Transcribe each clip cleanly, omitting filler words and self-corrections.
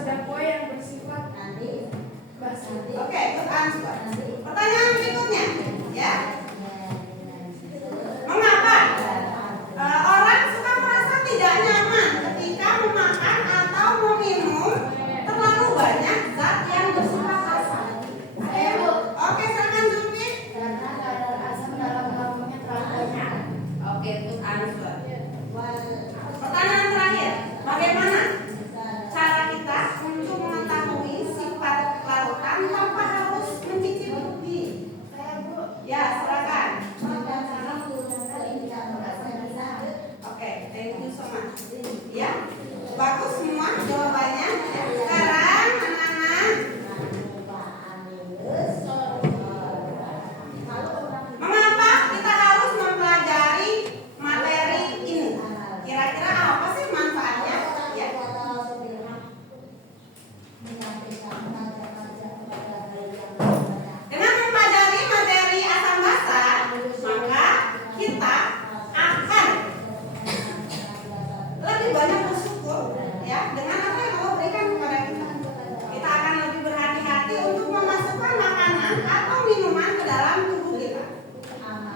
soda kue yang bersifat basi. Oke, good answer. Pertanyaan berikutnya, ya. Mengapa orang suka merasa tidak nyaman ketika memakan atau meminum terlalu banyak zat yang bersifat asam? Oke, silakan Zulfi. Karena kadar asam dalam lambungnya terlalu banyak. Oke, good answer. Pertanyaan terakhir, bagaimana cara kita untuk mengetahui sifat larutan tanpa harus mencicipi? Ya, silakan. Oke, thank you so much. Ya, bagus semua jawabannya. Sekarang anak-anak, mengapa kita harus mempelajari materi ini? Kira-kira apa sih manfaatnya? Ya. Dengan mempelajari materi asam basa, maka kita akan lebih banyak bersyukur, ya, dengan apa yang Allah berikan kepada kita. Kita akan lebih berhati-hati untuk memasukkan makanan atau minuman ke dalam tubuh kita,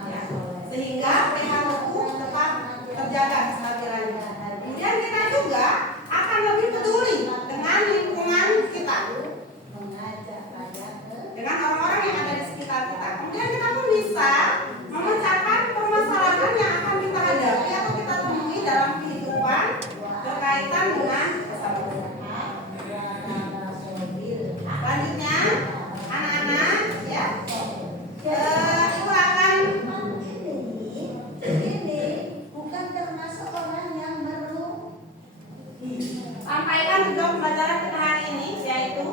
ya, sehingga pH tubuh tetap terjaga kestabilannya. Kemudian kita juga akan lebih peduli dengan lingkungan kita, dengan orang-orang yang ada di sekitar kita. Kemudian kita pun bisa memecahkan permasalahan yang akan kita hadapi atau kita temui dalam kehidupan berkaitan dengan kesabaran. Selanjutnya, anak-anak, ya, ibu akan sampaikan juga pembelajaran kita hari ini, yaitu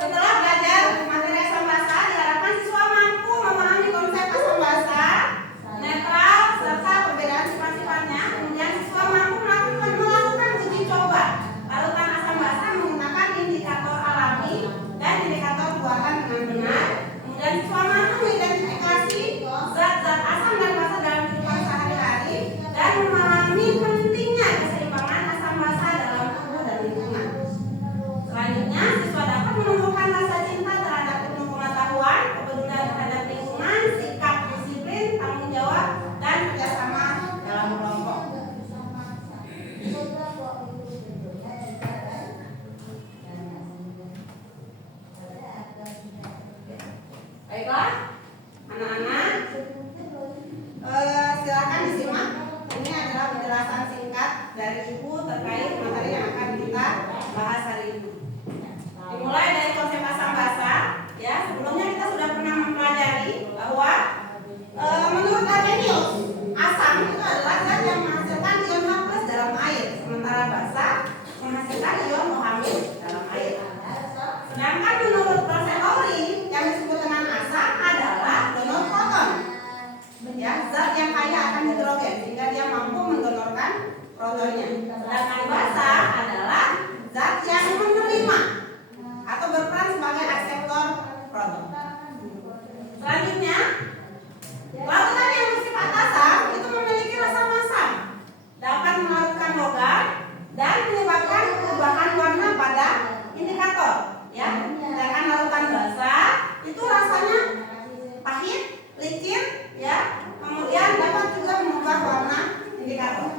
setelah belajar materi asam basa, diharapkan siswa mampu memahami konsep asam basa, netral, serta perbedaan sifat-sifatnya. Kemudian siswa mampu melakukan uji coba larutan asam basa menggunakan indikator alami dan indikator buatan dengan benar. Kemudian siswa mampu mengidentifikasi zat-zat asam dan basa dalam kehidupan sehari-hari dan memahami pentingnya keseimbangan asam basa dalam tubuh dan lingkungan. Selanjutnya, siswa dapat menumbuhkan rasa cinta terhadap ilmu pengetahuan, kepedulian terhadap lingkungan, sikap disiplin, tanggung jawab, dan kerjasama dalam kelompok. Baiklah, anak-anak, silakan disimak. Ini adalah penjelasan singkat dari Ibu terkait materi yang akan kita bahas hari ini. Dimulai dari konsep asam basa, ya. Sebelumnya kita sudah pernah mempelajari bahwa menurut Arrhenius, asam itu adalah zat yang menghasilkan ion H+ dalam air, sementara basa menghasilkan ion OH- dalam air. Sedangkan menurut Praseoli, yang disebut dengan asam adalah donor proton, ya, zat yang kaya akan hidrogen sehingga dia mampu mendonorkan protonnya. Sedangkan basa adalah zat yang menerima atau berperan sebagai akseptor proton. Selanjutnya, larutan yang bersifat asam itu memiliki rasa masam, dapat melarutkan logam dan menyebabkan perubahan warna pada indikator, ya. Sedangkan larutan basa itu rasanya pahit, licin, ya. Kemudian dapat juga mengubah warna indikator.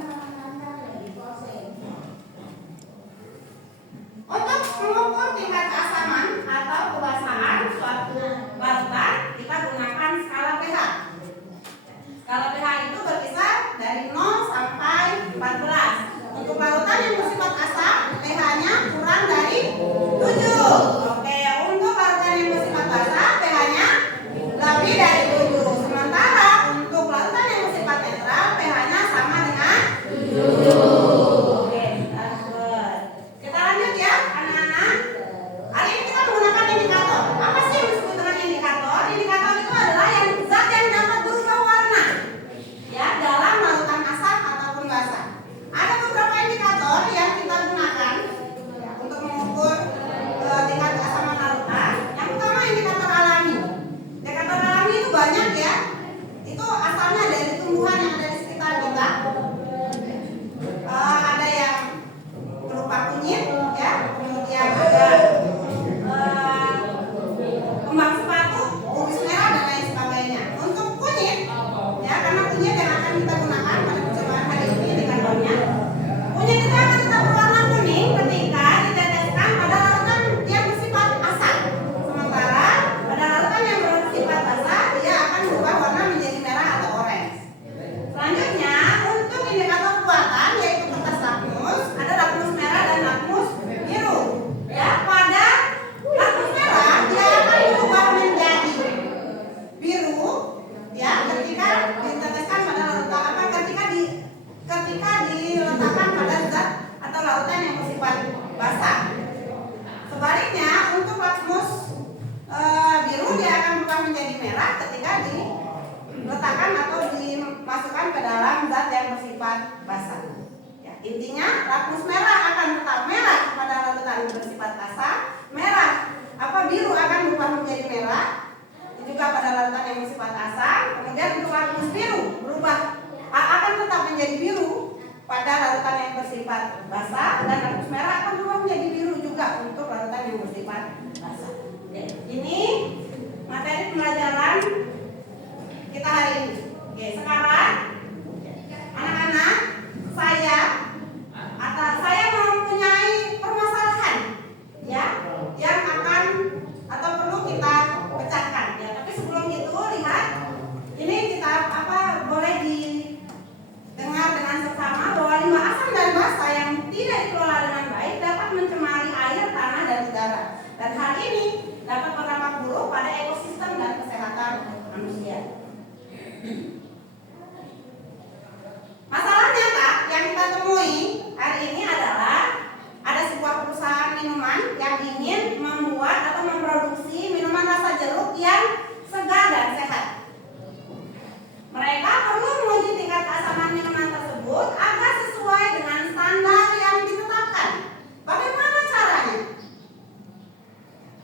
ketika diletakkan pada zat atau lautan yang bersifat basah. Sebaliknya untuk lakmus biru dia akan berubah menjadi merah ketika diletakkan atau dimasukkan ke dalam zat yang bersifat basah. Ya, intinya lakmus merah akan tetap merah pada larutan bersifat basah, biru akan berubah menjadi merah juga pada larutan yang bersifat asam. Kemudian untuk lakmus biru akan tetap menjadi biru pada larutan yang bersifat basah, dan lakmus merah akan berubah menjadi biru juga untuk larutan yang bersifat basah. Ini materi pembelajaran kita hari ini. Oke, sekarang anak-anak, saya mempunyai permasalahan ya yang akan atau perlu kita pecahkan ya. Tapi sebelum itu lihat ini kita boleh didengar dengan seksama bahwa limbah asam dan basa yang tidak dikelola dengan baik dapat mencemari air, tanah, dan udara, dan hal ini dapat berdampak buruk pada ekosistem dan kesehatan manusia. Masalah nyata yang kita temui hari ini adalah ada sebuah perusahaan minuman yang ingin membuat atau memproduksi minuman rasa jeruk yang segar dan sehat. Mereka perlu menguji tingkat keasaman minuman tersebut agar sesuai dengan standar yang ditetapkan. Bagaimana caranya?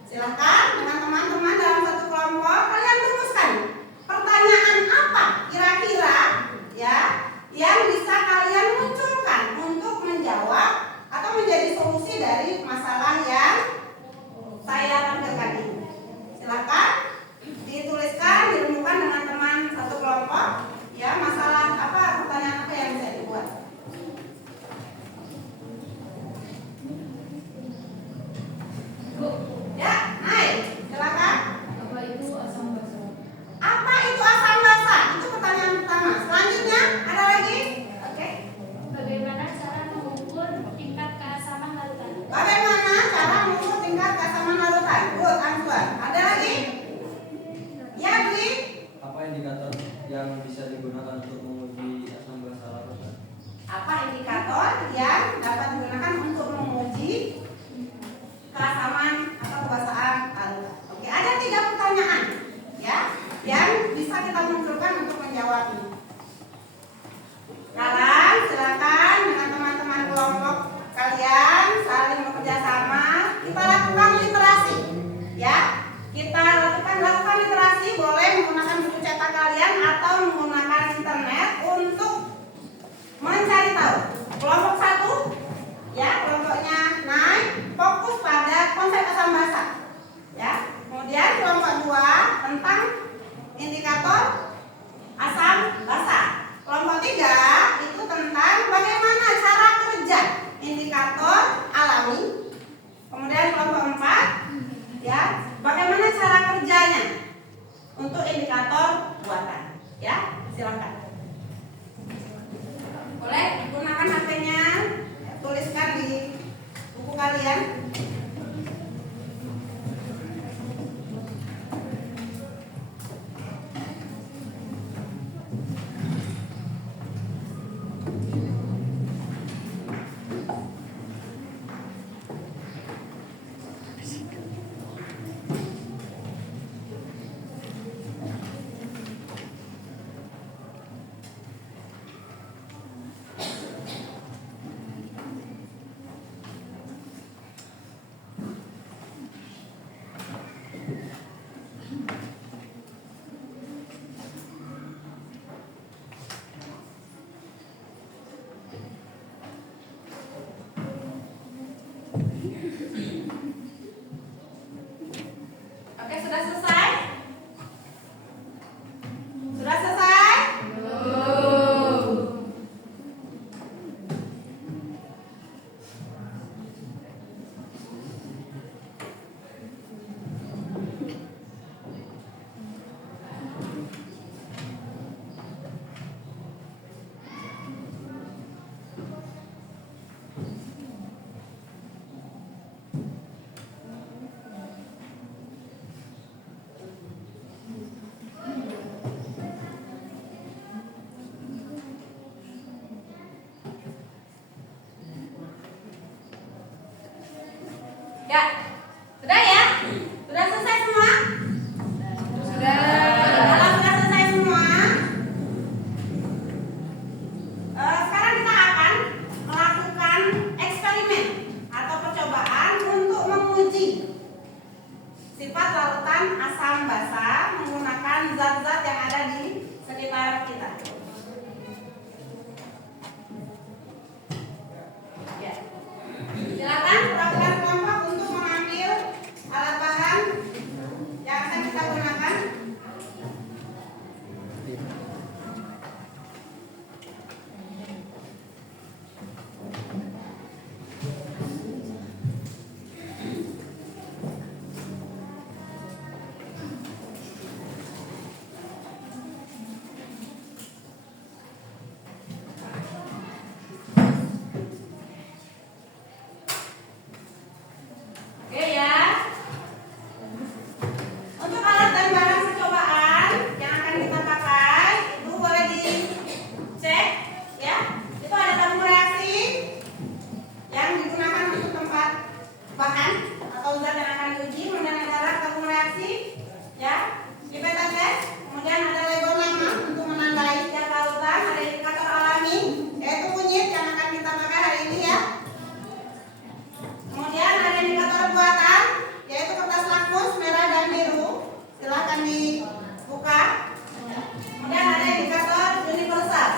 Silahkan dengan teman-teman dalam satu kelompok kalian rumuskan pertanyaan apa kira-kira ya yang bisa kalian munculkan untuk menjawab atau menjadi solusi dari masalah yang saya tampilkan ini. Silakan dituliskan, direnungkan dengan teman satu kelompok ya, masalah apa, pertanyaan apa yang bisa dibuat. Ya, naik. Silakan. Apa itu asam basa? Apa itu asam basa? Itu pertanyaan pertama. Selanjutnya ada lagi? Oke. Bagaimana cara mengukur tingkat keasaman larutan? Bagaimana cara mengukur tingkat keasaman larutan? Good answer. Ada lagi? Ya, Dwi. Apa indikator yang bisa digunakan untuk menguji asam basa larutan? Apa indikator yang dapat digunakan untuk menguji keasaman atau kebasaan larutan? Oke, ada 3 pertanyaan ya yang bisa kita munculkan untuk menjawabnya. Sekarang silakan dengan teman-teman kelompok kalian saling bekerja sama, kita lakukan literasi ya. Kita lakukan literasi, boleh menggunakan buku cetak kalian atau menggunakan internet untuk mencari tahu. Kelompok 1 ya, kelompoknya naik fokus pada konsep asam basa ya. Kemudian kelompok 2 tentang indikator asam basa. Kelompok 3 itu tentang bagaimana cara kerja indikator alami. Kemudian kelompok 4 ya, bagaimana cara kerjanya untuk indikator buatan ya. Silakan. Boleh gunakan HP-nya, tuliskan di buku kalian. Ya, sudah ya? Sudah selesai semua? Sudah. Kalau sudah selesai semua, sekarang kita akan melakukan eksperimen atau percobaan untuk menguji sifat larutan asam basa menggunakan zat-zat yang ada di sekitar kita. Ya. Silakan perwakilan kelompok untuk mengambil alat bahan yang akan kita gunakan. Oke ya. Untuk alat dan barang percobaan yang akan kita pakai itu boleh dicek ya. Itu ada tabung reaksi yang digunakan untuk tempat bahan atau zat yang akan diuji, kemudian ada tabung reaksi ya, pipette tes, kemudian ada label nama untuk menandai setiap larutan, ada indikator alami yaitu kunyit yang akan kita pakai hari ini ya. Kemudian ada indikator buatan yaitu kertas lakmus merah dan biru, silahkan dibuka. Kemudian ada indikator universal.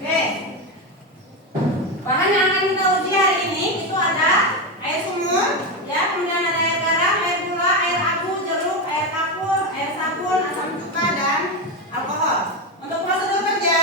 Oke. Bahan yang akan kita uji hari ini itu ada air sumur, ya, kemudian ada air garam, air gula, air abu, jeruk, air kapur, air sabun, asam cuka dan alkohol. Untuk prosedur kerja,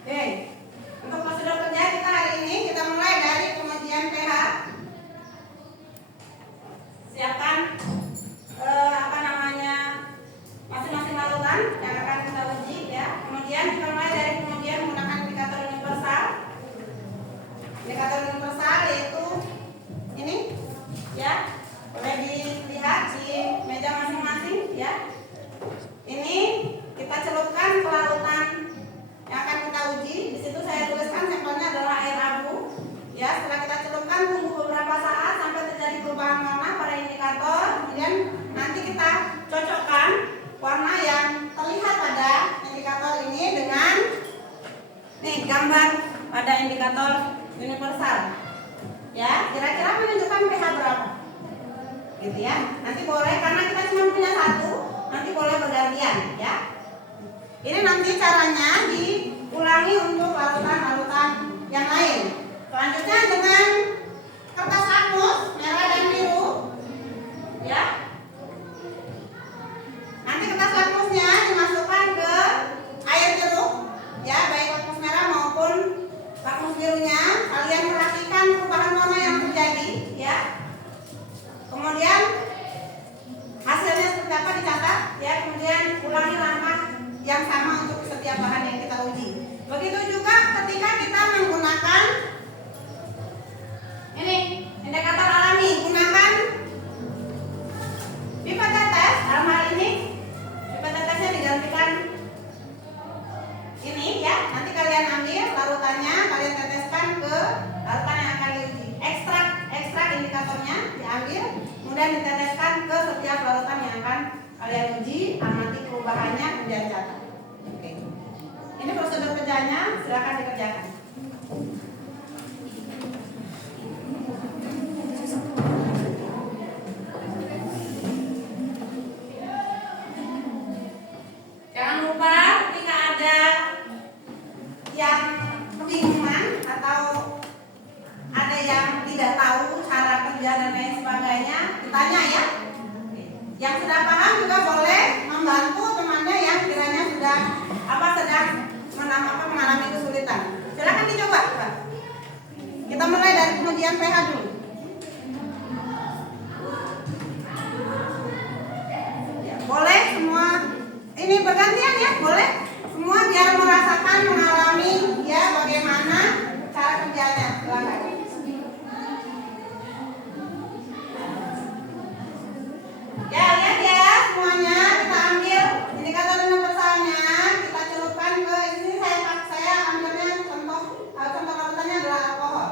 oke. Untuk prosedur kerja kita hari ini kita mulai dari pengujian pH. Siapkan masing-masing larutan yang akan kita uji ya. Kemudian kita mulai dari pengujian menggunakan indikator universal. Indikator universal yaitu ini ya. Boleh dilihat di meja masing-masing ya. Ini kita celupkan ke larutan yang akan kita uji. Di situ saya tuliskan sampelnya adalah air abu. Ya, setelah kita celupkan tunggu beberapa saat sampai terjadi perubahan warna pada indikator. Kemudian nanti kita cocokkan warna yang terlihat pada indikator ini dengan gambar pada indikator universal. Ya, kira-kira menunjukkan pH berapa? Gitu ya. Nanti boleh karena kita cuma punya satu, nanti boleh bergantian ya. Ini nanti caranya diulangi untuk larutan-larutan yang lain. Selanjutnya dengan kertas lakmus merah dan biru, ya. Nanti kertas lakmusnya dimasukkan ke air jeruk, ya, baik lakmus merah maupun lakmus birunya. Kalian perhatikan perubahan warna yang terjadi, ya. Kemudian hasilnya seperti apa dicatat, ya. Kemudian ulangi langkah yang sama untuk setiap bahan yang kita uji. Begitu juga ketika kita menggunakan ini indikator alami, gunakan bahannya kemudian catat. Oke. Ini prosedur kerjanya, silakan dikerjakan. Jangan lupa ketika ada yang kebingungan atau ada yang tidak tahu cara kerja dan lain sebagainya, ditanya ya. Yang sudah paham juga boleh membantu temannya yang kiranya sudah sedang mengalami kesulitan. Silakan dicoba, Pak. Kita mulai dari pengujian pH dulu. Ya, boleh semua ini bergantian ya, boleh semua biar merasakan mengalami ya bagaimana cara kerjanya. Silakan. Ya, lihat ya semuanya, kita ambil indikator universalnya, kita celupkan ke ini. Saya ambilnya contoh larutannya adalah alkohol.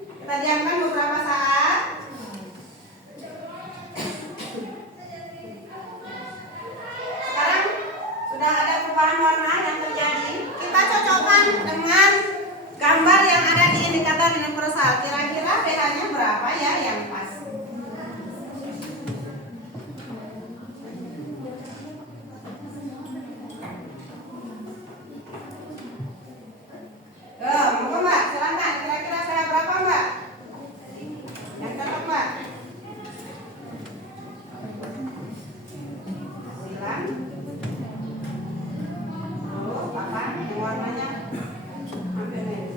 Kita diamkan beberapa saat. Sekarang sudah ada perubahan warna yang terjadi. Kita cocokkan dengan gambar yang ada di indikator universal. Kira-kira pH-nya berapa ya yang pas? Monggo Mbak, silakan. Kira-kira saya berapa Mbak? Yang cocok Mbak? 9. Lalu 8. Yang warnanya hampir mirip.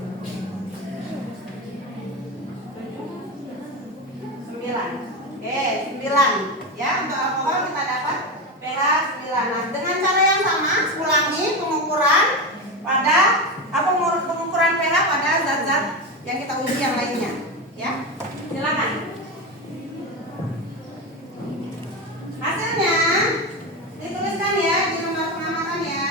9. Oke, 9. Ya, untuk alkohol kita dapat pH 9. Nah, dengan cara yang sama, ulangi pengukuran pada pengukuran pH pada zat-zat yang kita uji yang lainnya, ya. Silakan. Hasilnya dituliskan ya di nomor pengamatan ya.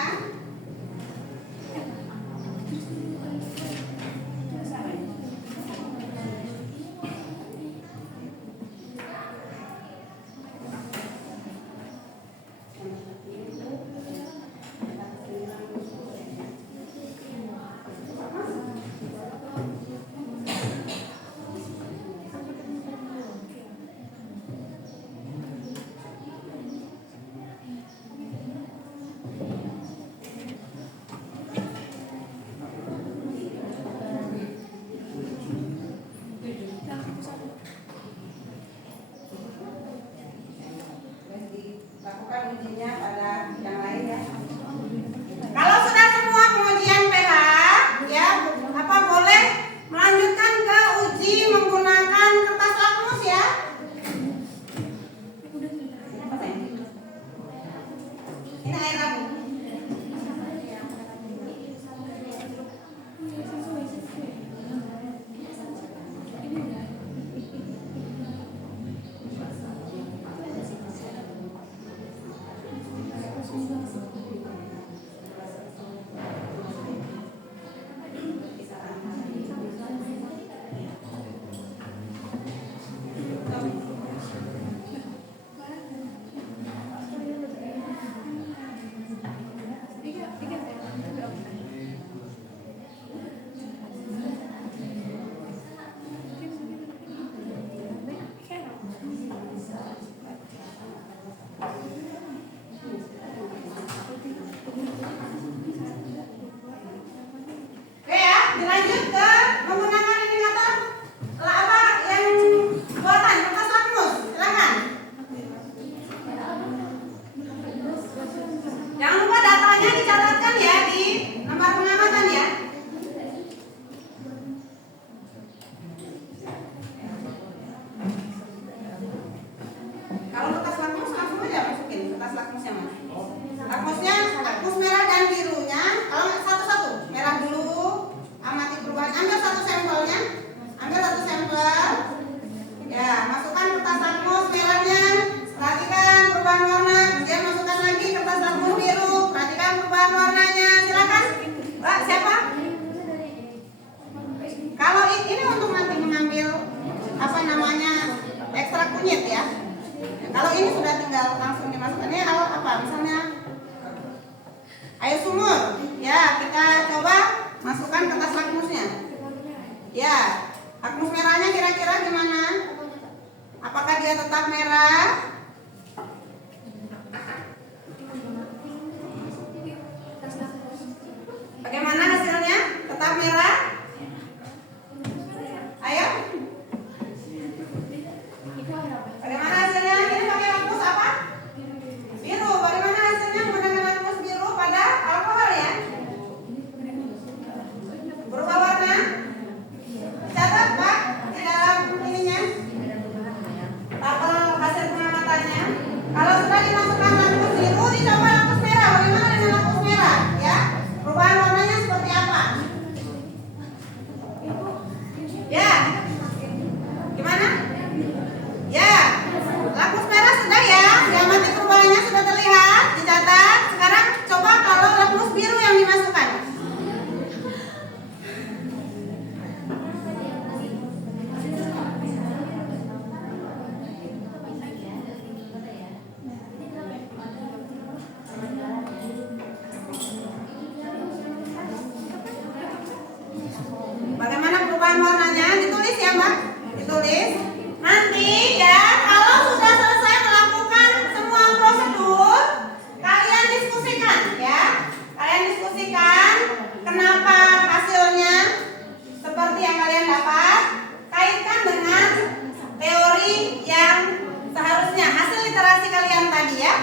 Lakukan ujinya pada yang lain ya. Kalau sudah semua pengujian pH, ya, boleh melanjutkan ke uji menggunakan kertas lakmus ya. Ini air abu. Oke ya, dilanjut ke menggunakan indikator yang buatan kertas lakmus. Silakan. Jangan lupa datanya dicatatkan ya di lembar pengamatan ya. Kalau kertas lakmus langsung aja masukin kertas lakmusnya mas. Lakmus merah dan birunya. Kalau nggak satu-satu, merah dulu. Amati perubahan. Ambil satu sampelnya. Ya, masukkan kertas lakmus merahnya. Perhatikan perubahan warna. Kemudian masukkan lagi kertas lakmus biru. Perhatikan perubahan warnanya. Silakan. Mbak, siapa? Kalau ini untuk nanti mengambil ekstrak kunyit ya. Kalau ini sudah tinggal langsung dimasukkannya misalnya Air sumur. Ya, kita coba masukkan kertas lakmusnya. Ya, lakmus merahnya kira-kira gimana? Apakah dia tetap merah? Bagaimana hasilnya? Tetap merah? Ayo. Bagaimana hasilnya? Ini pakai lakmus apa? Biru. Bagaimana hasilnya menggunakan lakmus biru pada alkohol ya? Berubah warna? Catat Pak di dalam ininya. Tabel hasil pengamatannya. Kalau sudah dimasukkan lakmus biru, dicoba lakmus merah. Bagaimana dengan lakmus merah? Ya, perubahan warnanya seperti apa? Ya, gimana? Ya, lakmus merah sudah ya. Diamati perubahannya sudah terlihat, dicatat. Sekarang coba kalau lakmus biru yang dimasukkan. Bagaimana perubahan warnanya? Ditulis ya Mbak? Ditulis. Nanti ya, kalau sudah selesai melakukan semua prosedur, kalian diskusikan ya. Kalian diskusikan kenapa hasilnya seperti yang kalian dapat. Kaitkan dengan teori yang seharusnya hasil literasi kalian tadi ya.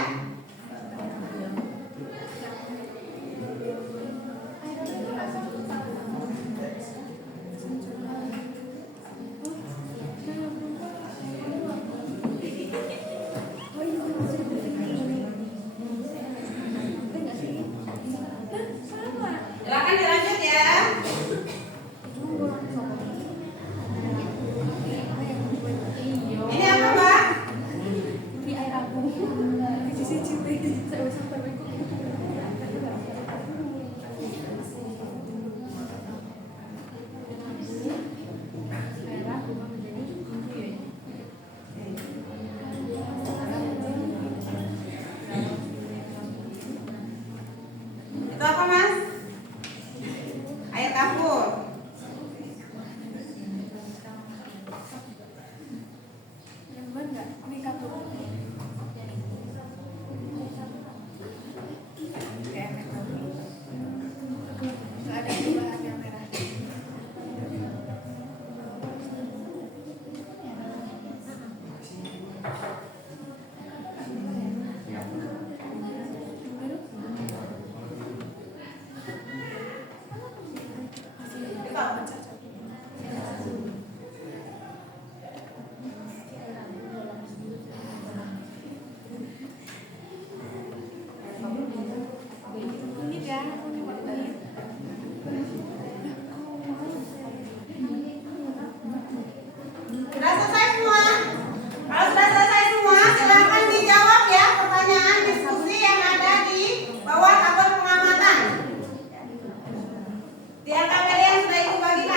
Silakan dilanjut ya. Ini apa Mbak? Itu apa Mas? Air kapur. Itu apa? Sudah selesai semua? Kalau sudah selesai semua, silakan dijawab ya pertanyaan diskusi yang ada di bawah tabel pengamatan. Di angka kalian sudah ibu bagikan.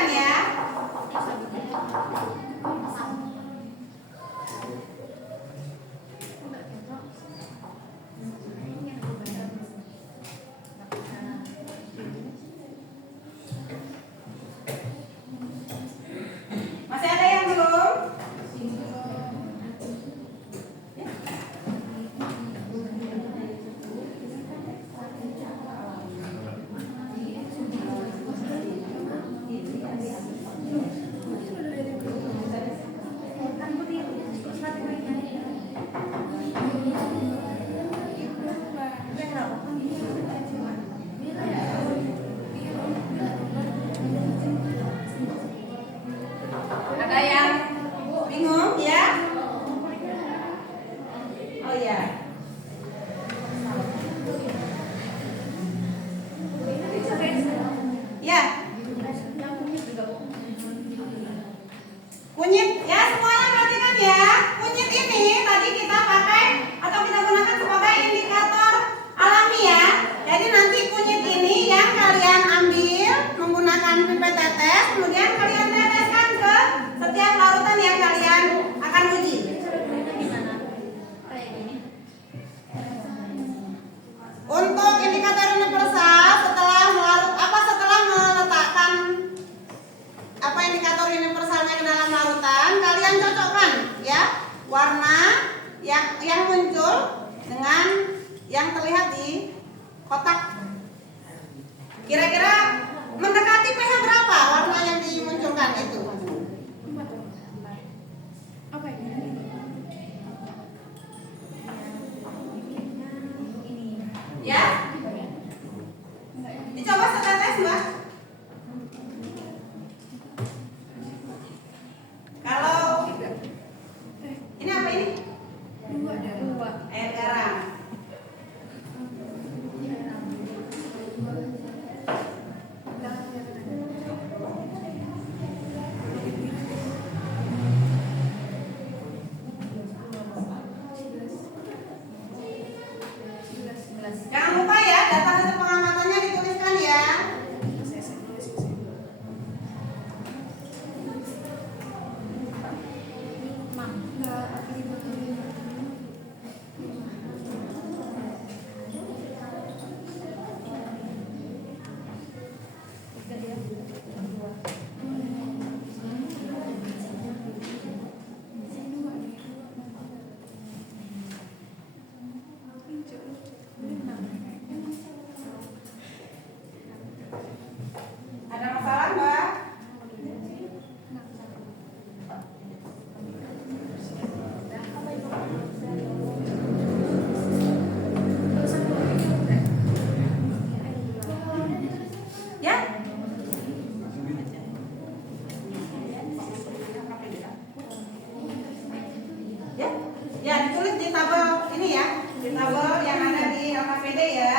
munculkan ya warna yang muncul dengan yang terlihat di kotak. Kira-kira mendekati pH berapa warna yang dimunculkan itu? Ya? Dicoba setetes, Mbak. Kalau ini apa ini? Air garam. Jangan lupa ya data hasil pengamatannya dituliskan ya. Ada masalah, Mbak? Ya? Ya? Ya, ditulis di tabel ini ya. Di tabel yang ada di LKPD ya.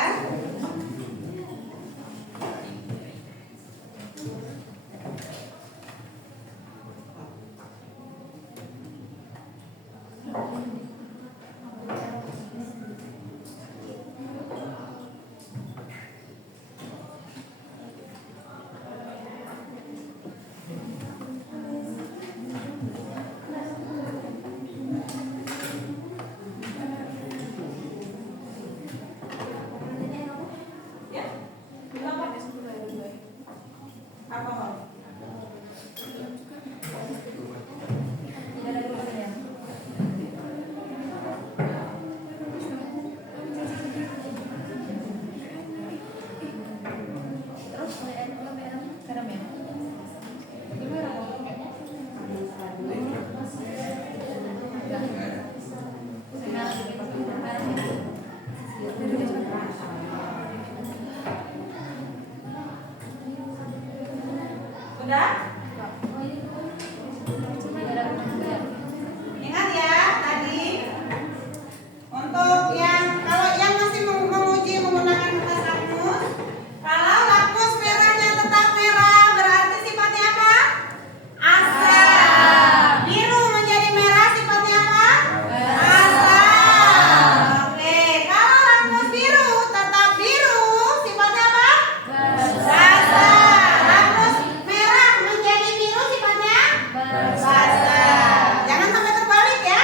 Ya? Berapa? Alkohol. Udah? Ingat ya tadi untuk kalau yang masih menguji menggunakan kertas lakmus, kalau lakmus merahnya tetap merah berarti sifatnya apa? Asam. Biru menjadi merah sifatnya apa? Asam. Oke, kalau lakmus biru tetap biru sifatnya apa? Asam. Lakmus merah menjadi biru sifatnya basa. Jangan sampai terbalik ya.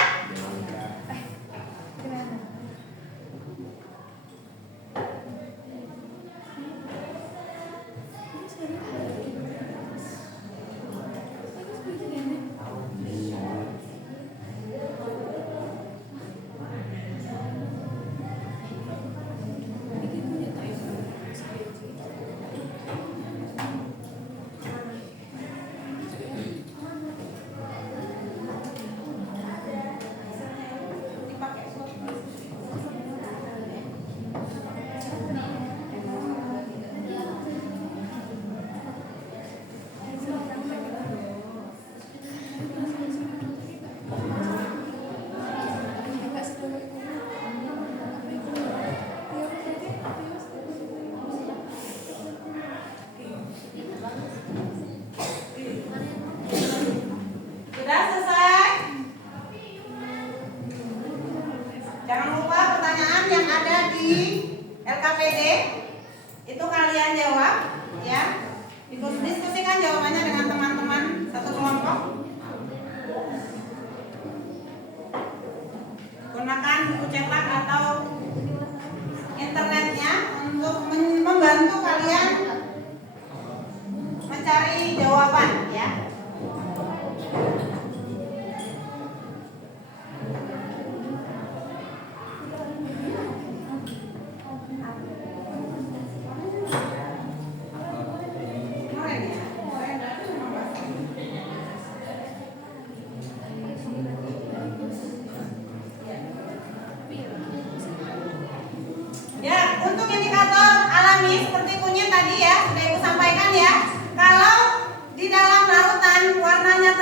Sudah selesai? Jangan lupa pertanyaan yang ada di LKPD itu kalian jawab ya. Diskusikan jawabannya dengan teman-teman satu kelompok. Gunakan buku cetak atau internetnya untuk membantu kalian mencari jawaban ya.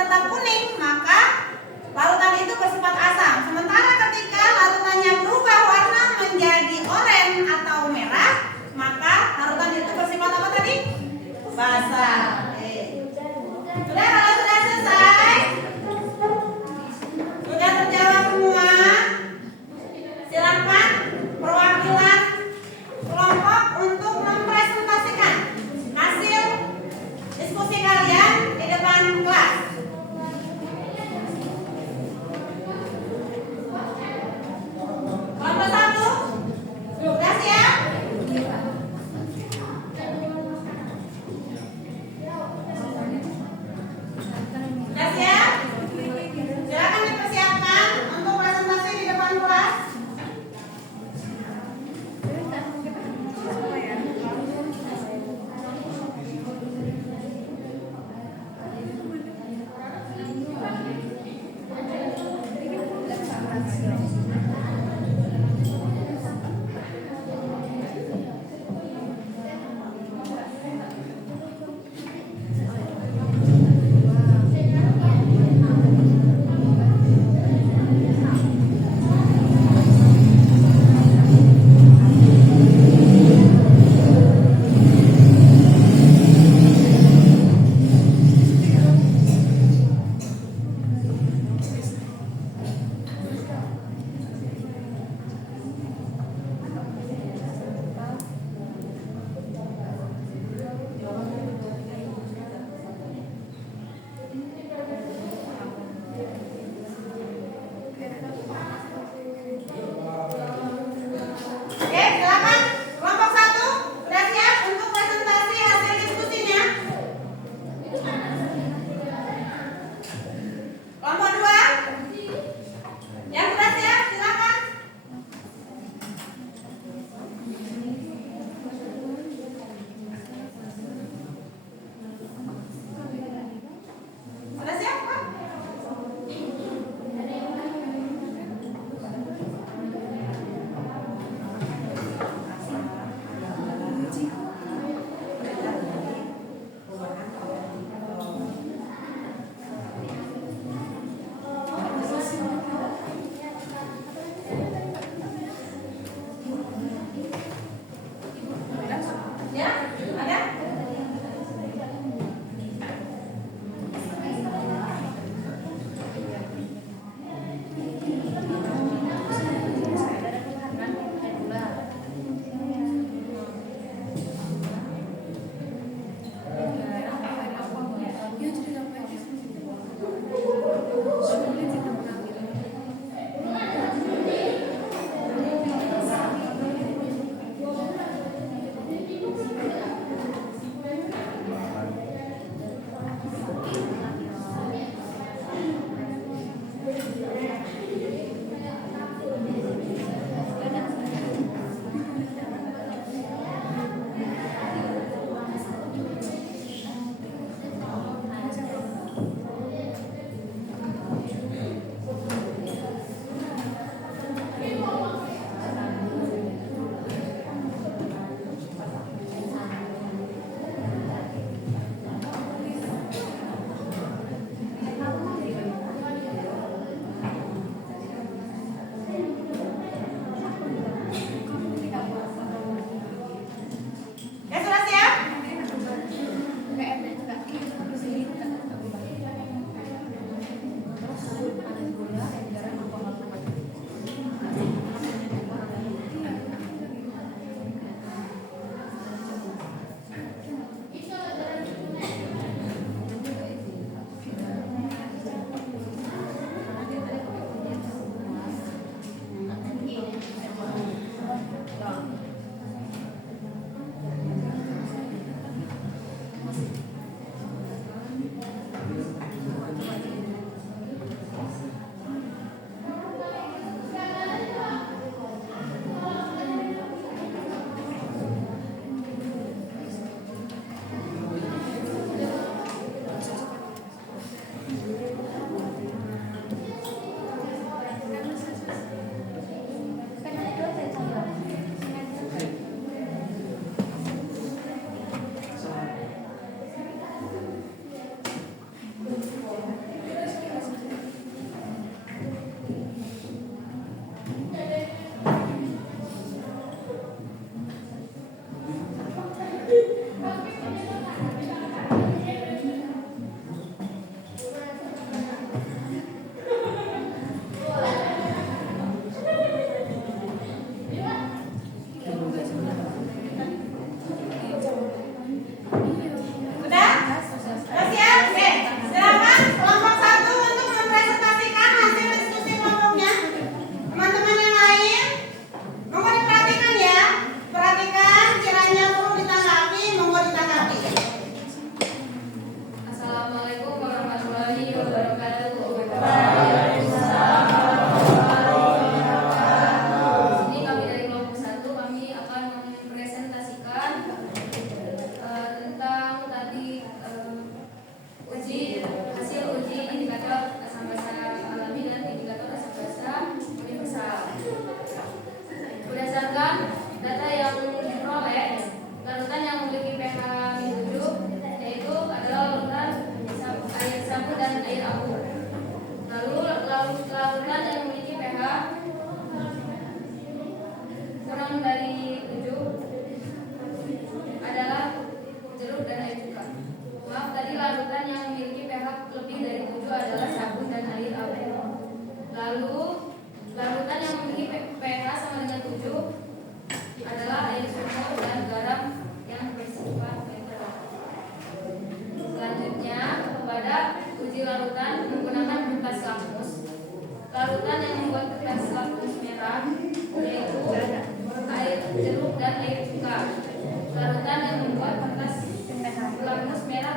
tetap kuning, maka larutan itu bersifat asam. Sementara ketika larutannya berubah warna menjadi oranye atau merah, maka larutan itu bersifat apa tadi? Basah. Oke. Sudah, kalau sudah selesai, sudah terjawab semua, silakan perwakilan kelompok untuk mempresentasikan hasil diskusi kalian di depan kelas.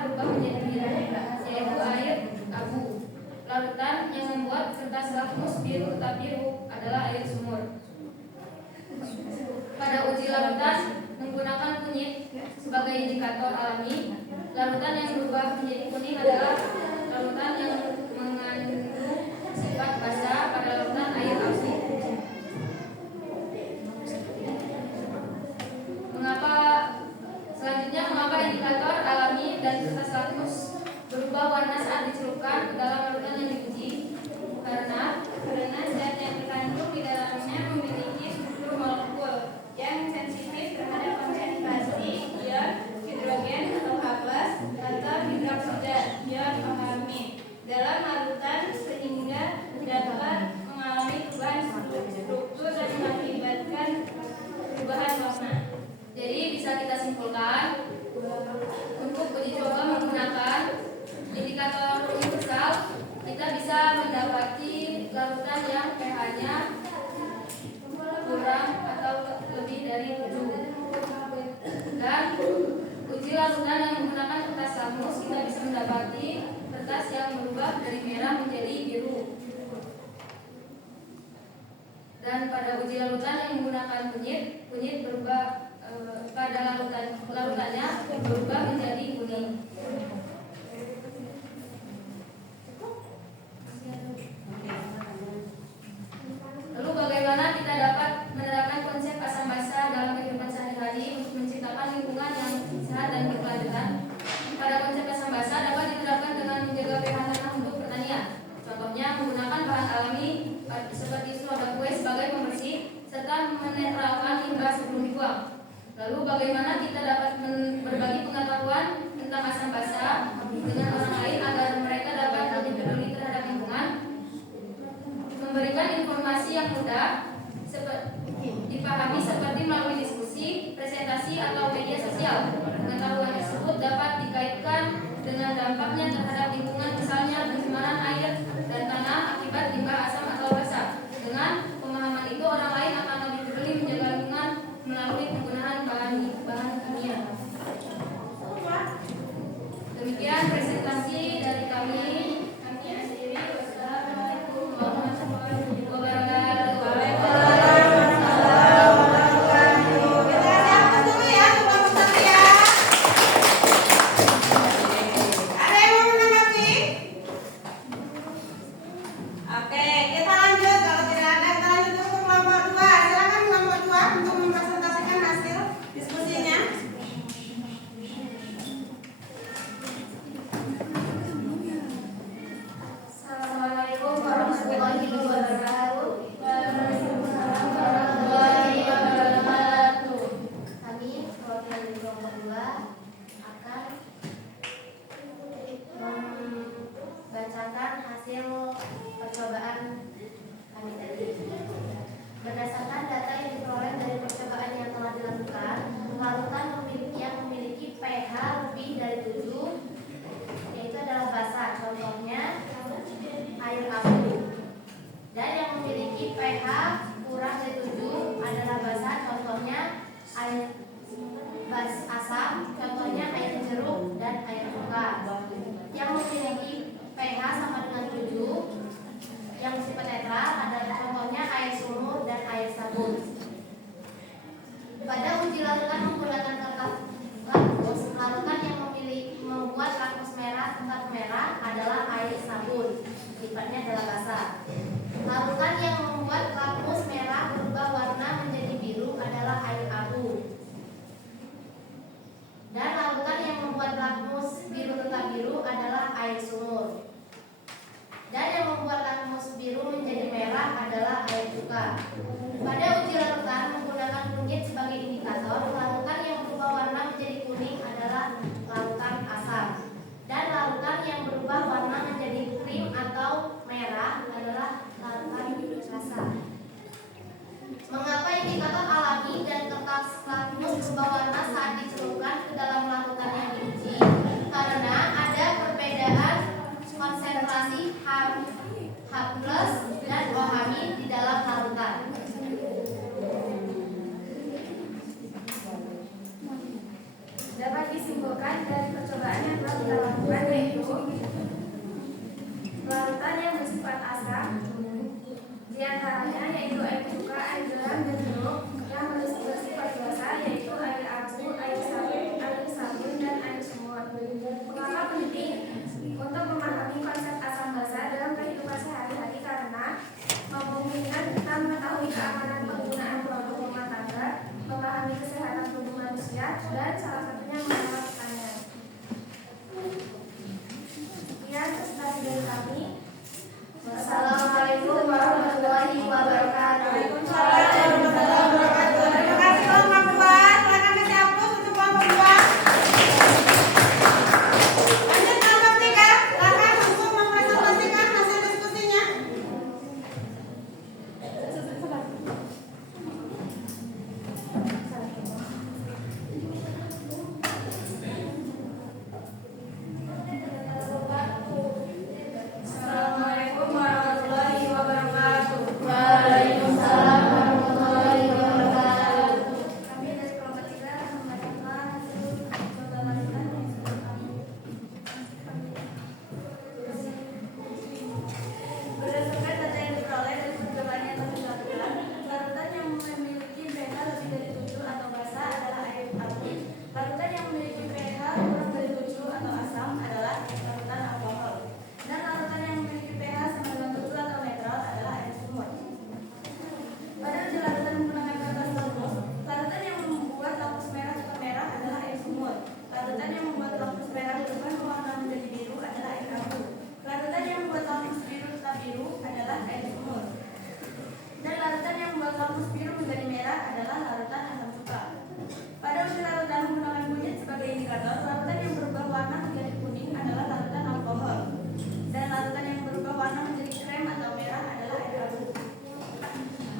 berubah menjadi biru, yaitu air abu. Larutan yang membuat kertas lakmus biru tetap biru adalah air sumur. Pada uji larutan menggunakan kunyit sebagai indikator alami, larutan yang berubah menjadi kuning adalah larutan yang mengandung sifat basa pada larutan air abu. Mengapa indikator alami dan kertas lakmus berubah warna saat dicelupkan ke dalam larutan yang diuji? Karena zat yang terkandung di dalamnya memiliki struktur molekul yang sensitif terhadap konsentrasi ion hidrogen atau H+ atau hidroksida ion OH- dalam larutan sehingga dapat mengalami perubahan struktur dan mengakibatkan perubahan warna. Jadi bisa kita simpulkan untuk uji coba menggunakan indikator universal kita bisa mendapati larutan yang pH-nya kurang atau lebih dari 7. Dan uji larutan yang menggunakan kertas lakmus kita bisa mendapati kertas yang berubah dari merah menjadi biru. Dan pada uji larutan yang menggunakan kunyit berubah pada larutannya berubah menjadi kuning. Lalu bagaimana kita dapat menerapkan konsep asam basa dalam kehidupan sehari-hari untuk menciptakan lingkungan yang sehat dan berkelanjutan? Pada konsep asam basa dapat diterapkan dengan menjaga pH tanah untuk pertanian. Contohnya menggunakan bahan alami seperti soda kue sebagai pembersih serta menetralkan limbah sebelum dibuang. Lalu bagaimana kita dapat berbagi pengetahuan tentang asam basa dengan orang lain agar mereka dapat lebih peduli terhadap lingkungan? Memberikan informasi yang mudah dipahami seperti melalui diskusi, presentasi atau media sosial. Pengetahuan tersebut dapat dikaitkan dengan dampaknya terhadap lingkungan, misalnya pencemaran air dan tanah akibat limbah asam atau basa. Dengan pemahaman itu orang lain akan lebih peduli menjaga lingkungan melalui penggunaan bahan kimia. Demikian presentasi dari kami. Kami akhiri. Wassalamualaikum warahmatullahi wabarakatuh. Assalamualaikum warahmatullahi wabarakatuh. Kami perwakilan dari kelompok 2 akan membacakan hasil percobaan kami tadi. Berdasarkan data yang diperoleh dari percobaan yang telah dilakukan, larutan yang memiliki pH lebih dari 7 yaitu adalah basa, contohnya air abu. Dan yang memiliki pH kurang dari 7 adalah basa, contohnya air asam, contohnya air jeruk dan air cuka. Yang memiliki pH sama dengan 7 yang bersifat netral adalah contohnya air sumur dan air sabun. Pada uji larutan menggunakan kertas lakmus, larutan yang membuat lakmus merah tetap merah adalah air sabun, sifatnya adalah basa. Larutan yang membuat lakmus merah berubah warna menjadi biru adalah air abu. Dan larutan yang membuat lakmus biru tetap biru adalah air sumur. Dan yang membuat lakmus biru menjadi merah adalah air cuka. Pada uji larutan menggunakan kunyit sebagai indikator, larutan yang berubah warna menjadi kuning adalah larutan asam. Dan larutan yang berubah warna menjadi krim atau merah adalah larutan rasa. Mengapa indikator alami dan kertas lakmus berubah warna saat dicelupkan ke dalam larutan yang diuji? Karena ada perbedaan dapat disimpulkan dari percobaan yang telah kita lakukan, yaitu larutan yang bersifat asam, diantaranya yaitu air cuka, air garam, dan jeruk. Yang bersifat basa yaitu air abu, air sabun, dan air sumur. Mengapa penting untuk memahami konsep asam basa dalam kehidupan sehari-hari? Karena memungkinkan kita mengetahui keamanan penggunaan produk rumah tangga, memahami kesehatan tubuh manusia, dan salah satunya mengelola pertanian. Sekian presentasi dari kami. Wassalamualaikum warahmatullahi wabarakatuh. Waalaikumsalam warahmatullahi wabarakatuh. Terima kasih kelompok 2. Silakan dihapus untuk kelompok 2. Lanjut kelompok 3. Silakan untuk mempresentasikan hasil diskusinya. Assalamualaikum warahmatullahi wabarakatuh. Waalaikumsalam warahmatullahi wabarakatuh. Kami dari kelompok 3 akan membacakan hasil coba larutan yang sudah kami. Berdasarkan data yang diperoleh dari percobaan yang telah dilakukan, larutan yang memiliki pH lebih dari 7 atau basa adalah air abu. Larutan yang memiliki pH kurang dari 7 atau asam adalah larutan alkohol. Dan larutan yang memiliki pH sama dengan 7 atau netral adalah air sumur. Pada uji larutan menggunakan kertas termos, larutan yang membuat lampu merah tetap merah adalah air sumur. Larutan yang membuat lampu merah berubah warna menjadi biru adalah air abu. Larutan yang membuat lampu biru tetap biru adalah air sumur. Dan larutan yang membuat lampu biru menjadi merah adalah larutan asam cuka. Pada uji larutan menggunakan kunyit sebagai indikator, larutan yang berubah warna menjadi kuning adalah larutan alkohol. Dan larutan yang berubah warna menjadi krem atau merah adalah air abu.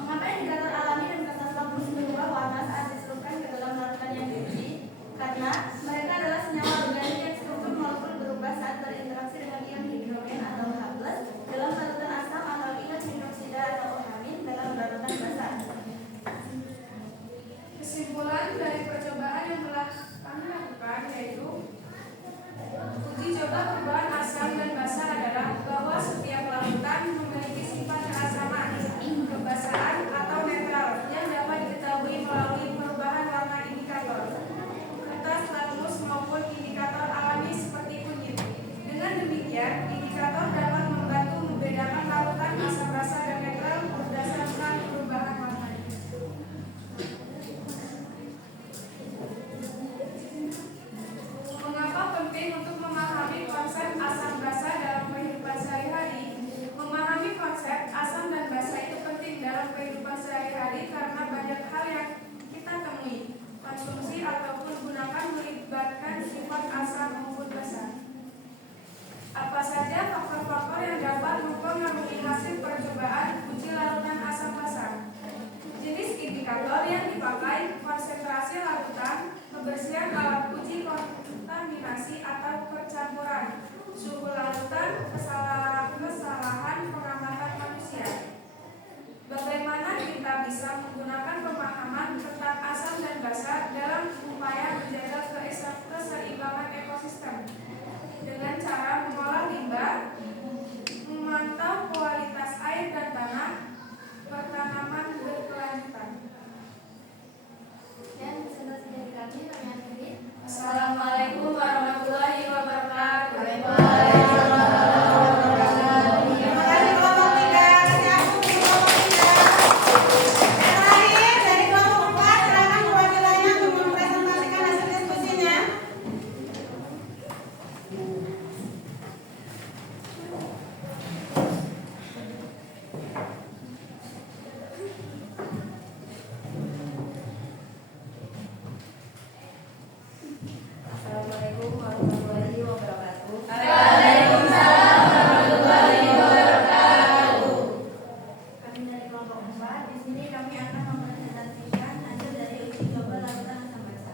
Mengapa indikator alami dan kertas lambung berubah warna saat dicelupkan ke dalam larutan yang diuji? Karena mereka adalah senyawa organik yang struktur molekul berubah saat berinteraksi dengan ion hidrogen atau H+ dalam larutan asam atau ion hidroksida atau OH- dalam larutan basa. Kesimpulan dari percobaan yang telah kami lakukan yaitu uji coba perubahan asam dan basa adalah bahwa setiap larutan memiliki sifat keasaman, kebasaan atau netral yang dapat diketahui melalui perubahan warna indikator kertas latmus maupun indikator alami seperti kunyit. Dengan demikian, indikator dapat membantu membedakan larutan asam basa dan netral berdasarkan perubahan warnanya. Mengapa penting untuk memahami konsep asam basa dalam kehidupan sehari-hari? Memahami konsep asam dan basa itu penting dalam kehidupan sehari-hari karena banyak hal yang kita temui, konsumsi ataupun gunakan melibatkan sifat asam maupun basa. Apa saja faktor-faktor yang dapat mempengaruhi hasil percobaan uji larutan asam basa? Jenis indikator yang dipakai, konsentrasi larutan, kebersihan alat uji kontaminasi atau percampuran, suhu larutan, kesalahan pengamatan manusia. Bagaimana kita bisa menggunakan pemahaman tentang asam dan basa dalam upaya menjaga keseimbangan ekosistem? Dengan cara mengolah limbah, memantau kualitas air dan tanah, pertanaman berkelanjutan. Dan presentasi dari kami akhiri. Assalamualaikum warahmatullahi wabarakatuh. Terima kasih kelompok 3. Siapkan kelompok 3. Terakhir dari kelompok 4, silakan perwakilannya untuk mempresentasikan hasil diskusinya. Assalamualaikum warahmatullahi wabarakatuh. Waalaikumsalam warahmatullahi wabarakatuh. Kami dari kelompok 4, di sini kami akan mempresentasikan hasil dari uji coba larutan asam basa.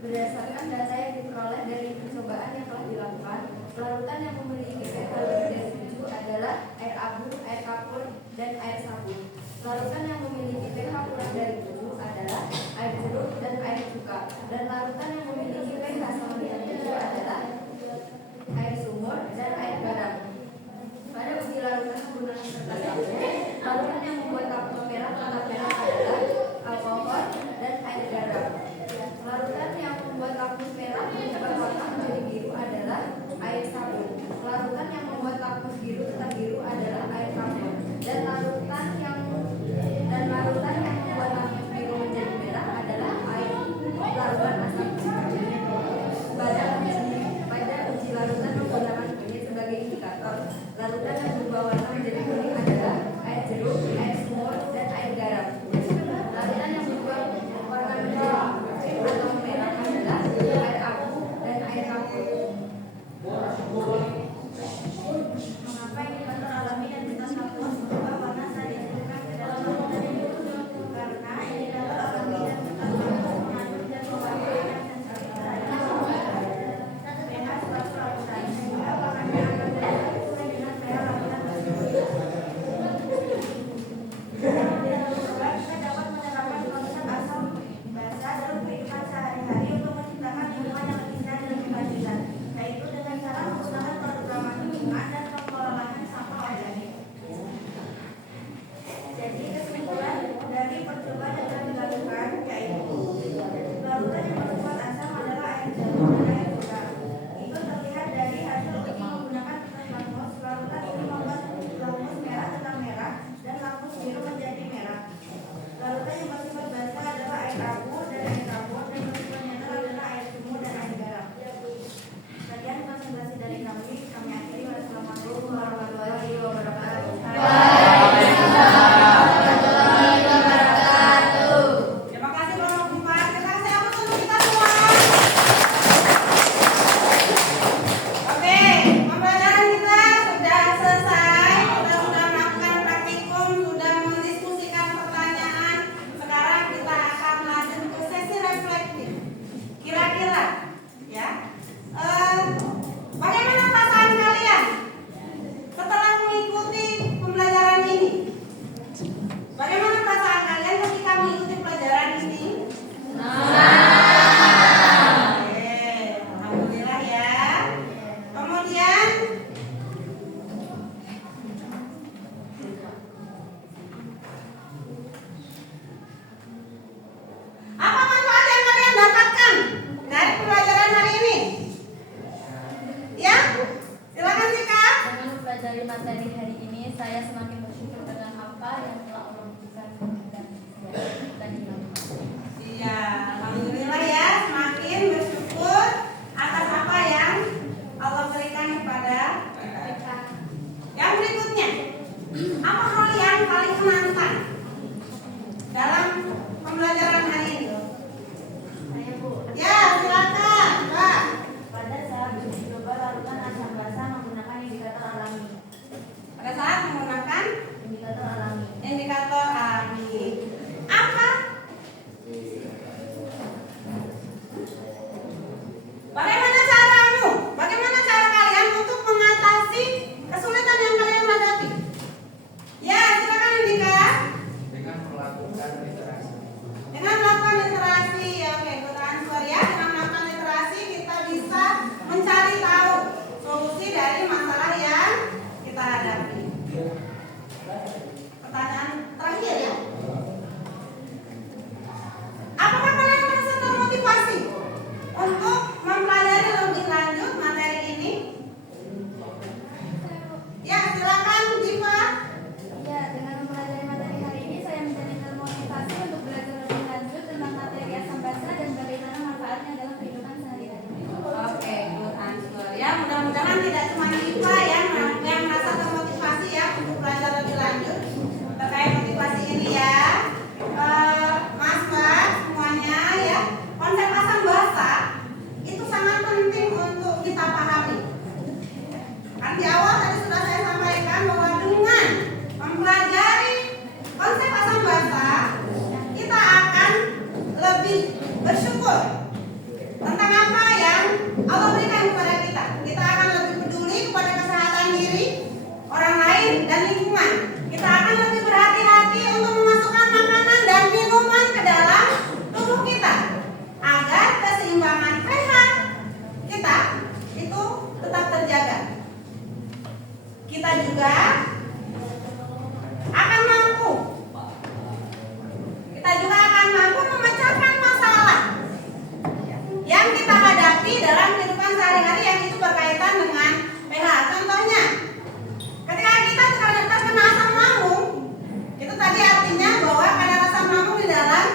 Berdasarkan data yang diperoleh dari percobaan yang telah dilakukan, larutan yang memiliki pH lebih dari 7 adalah air abu, air kapur, dan air sabun. Larutan yang memiliki pH kurang dari 7 adalah air jeruk dan air cuka. Dan larutan contoh tentang apa yang Allah berikan kepada kita. Kita akan lebih peduli kepada kesehatan diri, orang lain, dan lingkungan. Kita akan lebih berhati-hati untuk memasukkan makanan dan minuman ke dalam tubuh kita agar keseimbangan pH kita itu tetap terjaga. Kita juga akan mampu memecahkan masalah yang kita hadapi dalam kehidupan sehari-hari yang itu berkaitan dengan pH. Contohnya, ketika kita terkena asam lambung, itu tadi artinya bahwa kadar asam lambung di dalam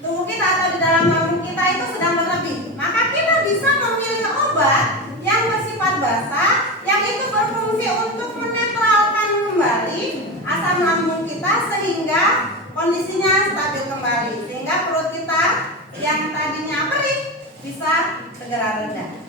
tubuh kita atau di dalam lambung kita itu sedang berlebih. Maka kita bisa memilih obat yang bersifat basah yang itu berfungsi untuk menetralkan kembali asam lambung kita sehingga kondisinya stabil kembali, sehingga perut kita yang tadinya perih bisa segera reda.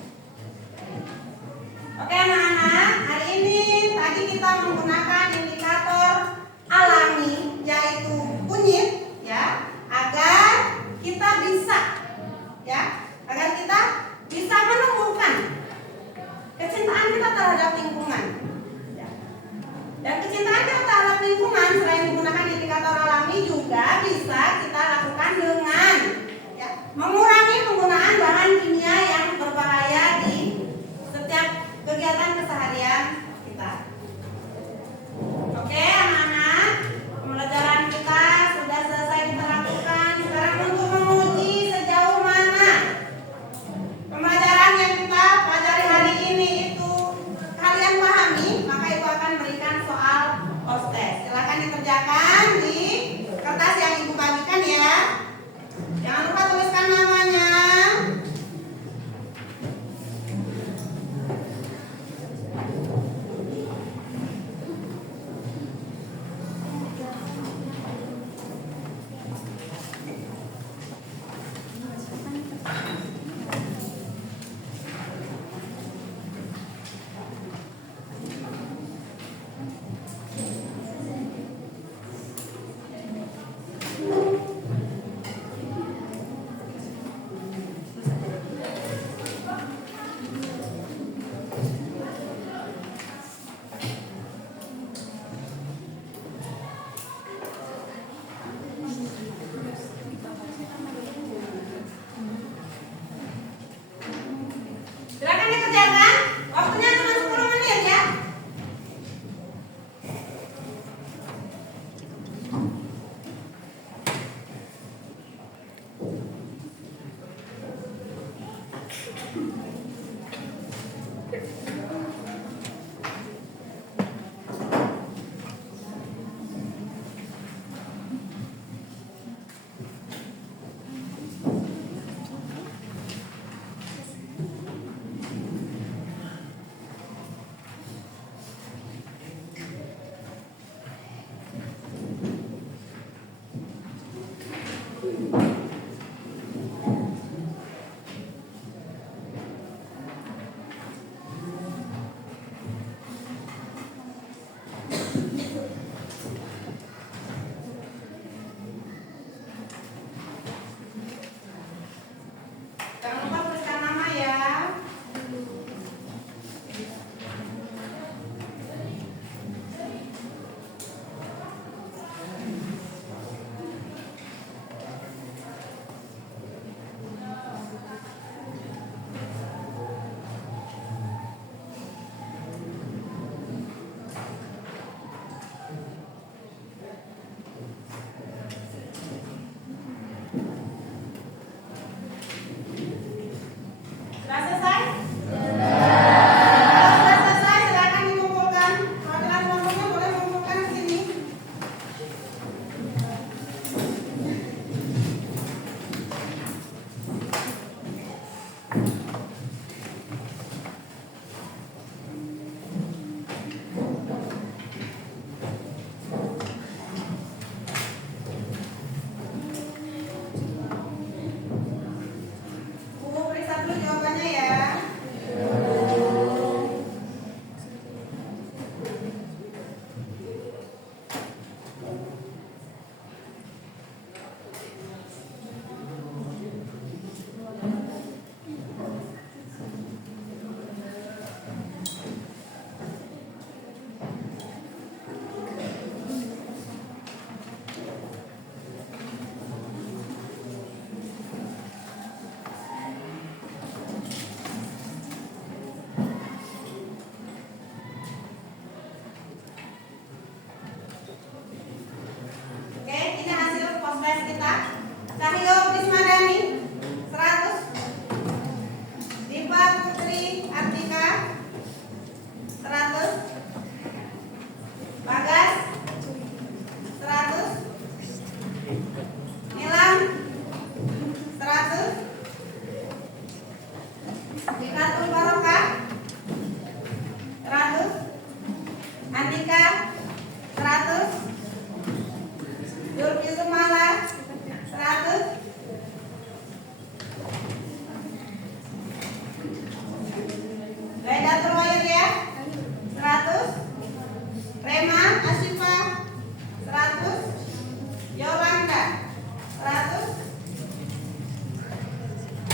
Oke anak-anak, hari ini tadi kita menggunakan indikator alami yaitu kunyit ya, agar kita bisa menumbuhkan kecintaan kita terhadap lingkungan. Dan kecintaan kita terhadap lingkungan selain menggunakan indikator alami juga bisa kita lakukan dengan mengurangi penggunaan bahan kimia yang berbahaya di setiap kegiatan keseharian kita. Oke anak-anak, pembelajaran kita sudah selesai kita lakukan. Sekarang untuk menguji sejauh mana pembelajaran yang kita pelajari hari ini itu kalian pahami, maka ibu akan berikan soal post-test. Silakan dikerjakan di kertas yang ibu bagikan ya. Jangan lupa tuliskan namanya. Silakan dikerjakan. Waktunya cuma 10 menit ya.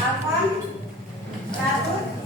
Alfon, Rasul,